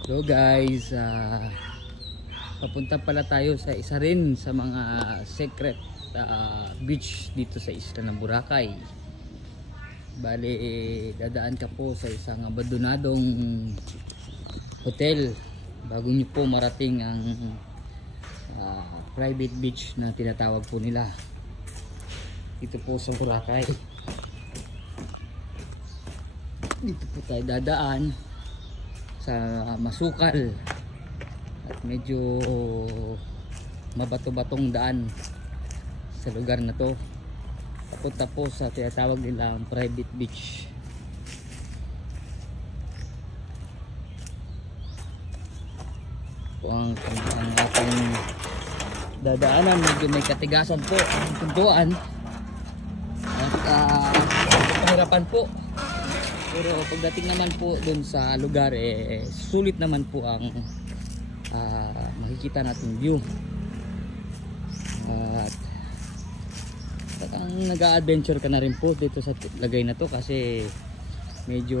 So guys, papunta pala tayo sa isa rin sa mga secret beach dito sa isla ng Boracay. Bale, dadaan ka po sa isang abandonadong hotel bago nyo po marating ang private beach na tinatawag po nila dito po sa Boracay. Dito po tayo dadaan sa masukal at medyo mabato-batong daan sa lugar na to. Papunta po sa tinatawag nilang private beach. Ang ating dadaanan, medyo may katigasan po ang tuntuan at pahirapan po. Pero pagdating naman po dun sa lugar, sulit naman po ang makikita nating view. At ang nag-a-adventure ka na rin po dito sa lagay na to kasi medyo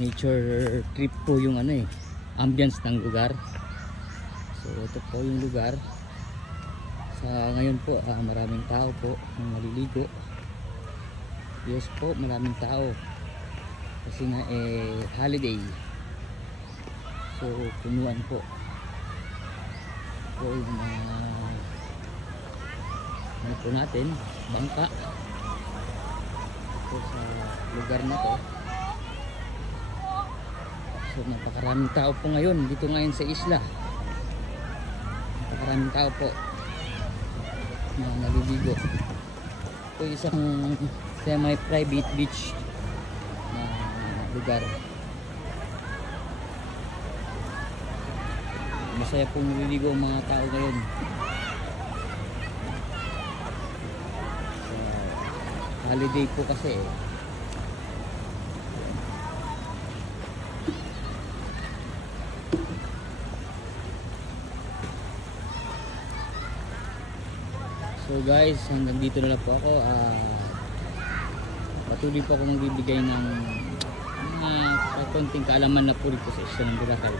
nature trip po yung ambience ng lugar. So ito po yung lugar. Sa ngayon po maraming tao po ang maliligo. Yes po, maraming tao. Kasi nga holiday. So punuan po. Po yung ano po natin, bangka. Ito sa lugar na to. So napakaraming tao po ngayon dito ngayon sa isla. Napakaraming tao po na naliligo. Ito isang semi-private beach lugar. Masaya pong naliligo ang mga tao ngayon. Holiday po kasi So guys, hanggang dito na lang po ako. Patuloy po ako magbibigay ng konting kaalaman na po dito sa isla ng Boracay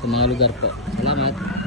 sa mga lugar po. Salamat.